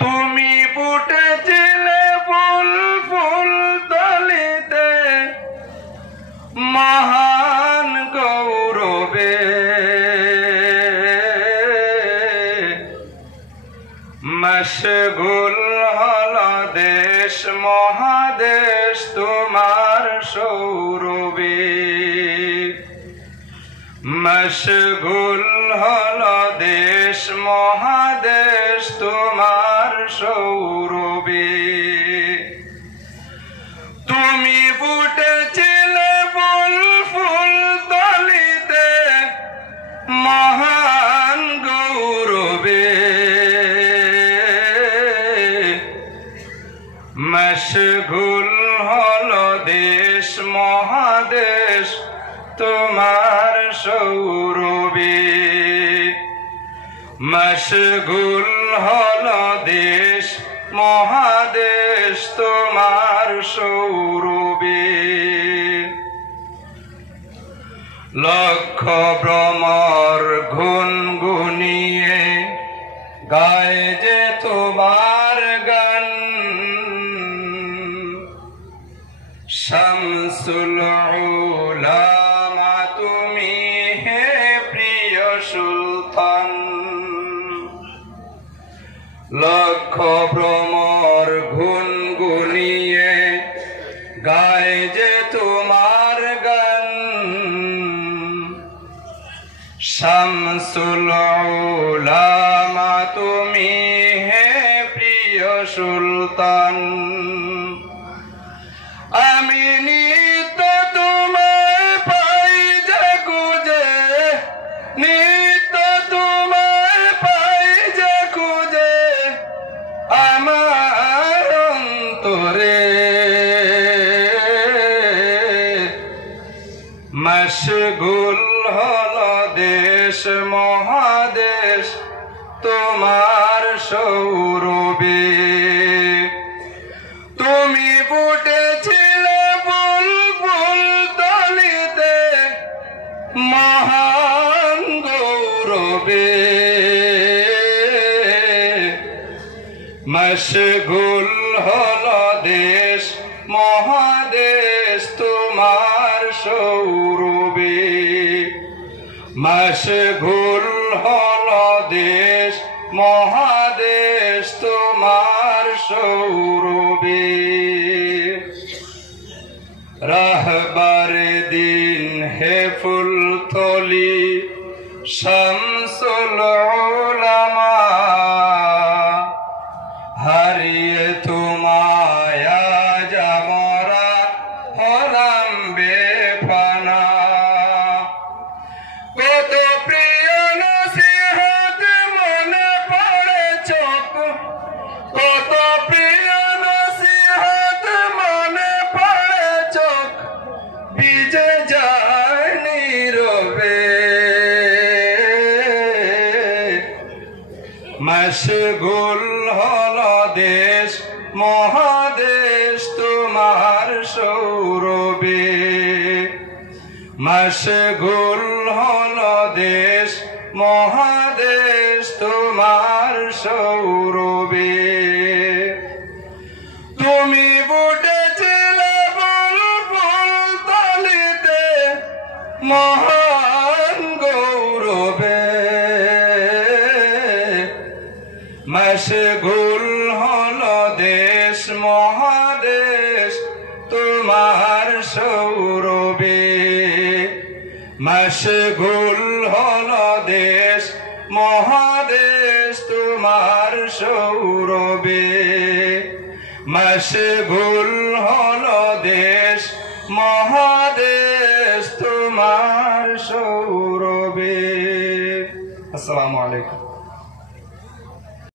তুমি ফুটেছিলে ফুল ফুল তলিতে মহান গৌরবে, মশগুল হল দেশ মহাদেশ তোমার সৌরভে, মশগুল হল দেশ মহাদেশ তোমার সৌরভে। তুমি ফুটেছিলে ফুল ফুল তলিতে মহান গৌরবে, মশগুল হল দেশ মহাদেশ তোমার সৌরভে, মশগুল হল দেশ মহাদেশ তোমার সৌরভে। লক্ষ ভ্রমর গুনগুনিয়ে গায় যে তোমার গান, শামসুল উলামা তুমি হে প্রিয় সুলতান। লক্ষ ভ্রমর গুনগুনিয়ে গায় যে তোমার গান, শামসুল উলামা তুমি হে প্রিয় সুলতান। আমি নিত্য তোমায় পাই যে খুঁজে, নিত্য তোমায় পাই যে খুঁজে আমার অন্তরে, মশগুল হল দেশ মহাদেশ তোমার সৌরভে। তুমি ফুটেছিলে ফুল ফুল তলিতে মহান গৌরবে, মশগুল হল দেশ মহাদেশ তোমার সৌরভে, মশগুল হল দেশ মহাদেশ তোমার সৌরভে। রাহবার দিন হে ফুলতলি শামসুল উলামা, হারিয়ে তোমায় আজ আমরা হলাম বেফানা। কত প্রিয় নসিহত মনে পড়ে চোখ, কত প্রিয় নসিহত মনে পড়ে চোখ, ভিজে যায় নীরবে, মশগুল হল দেশ মহাদেশ তোমার সৌরভে, মশগুল হল দেশ মহাদেশ তোমার সৌরভে। তুমি ফুটেছিলে ফুল ফুল তলিতে মহান গৌরবে, মশগুল হল দেশ মহাদেশ তোমার সৌরভে, মশগুল হল দেশ মহাদেশ তোমার সৌরভে, মশগুল হল দেশ মহাদেশ তোমার সৌরভে। আসসালামু আলাইকুম।